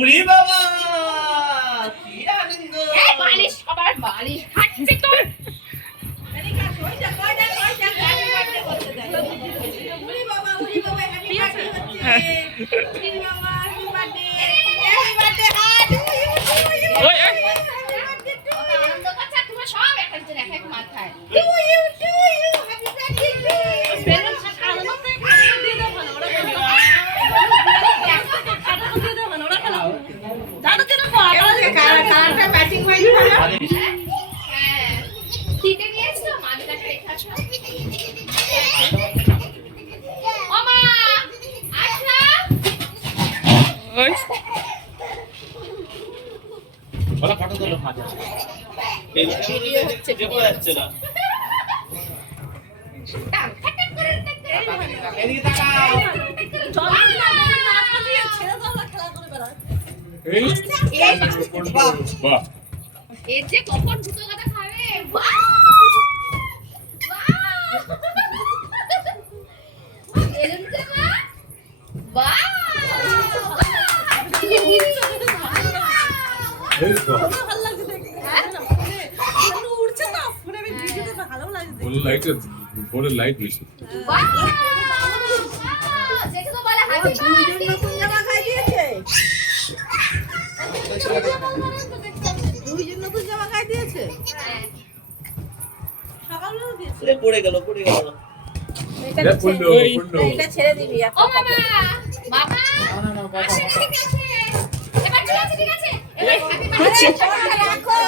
উড়ি বাবা কি আনন্দ এই বালিশ আবার বালিশ খাচ্ছে তো উড়ি বাবা হ্যাপি বার্থডে হচ্ছে উড়ি বাবা হ্যাপি বার্থডে হাত ওই আনন্দ করছে তোমরা সব একটা এক এক মাথায় to you happy birthday balloon আনন্দ করে খাবার দিয়ে দাও ভালো ওরা জানো কেন কালারটা ম্যাচিং হয়নি ভালো হ্যাঁ ঠিক নিয়েছো মাঝখানে রেখাছো ওমা আচ্ছা ওই বলা ফটো তোলো মাঝে ভিডিও হচ্ছে ভিডিও হচ্ছে না এদিকে তাকাও এই বাহ এর যে কখন দুটো কথা খাবে বাহ এরকম না বাহ এই তো ভালো লাগছে দেখতে উড়ছে না ফোনে আমি ভিডিওতে ভালো লাগছে বলে লাইট বেশি বাহ দেখো তো বলে হাসি দুইজন নতুন জামা খাই দিয়েছে দুইজন নতুন জামা খাই দিয়েছে সকালবেলা দিয়েছে পড়ে গেল এটা পড়লো এটা ছেড়ে দিবি ও মামা বাবা আসেন ঠিক আছে এবার ঠিক আছে এবার হ্যাপি বার্থডে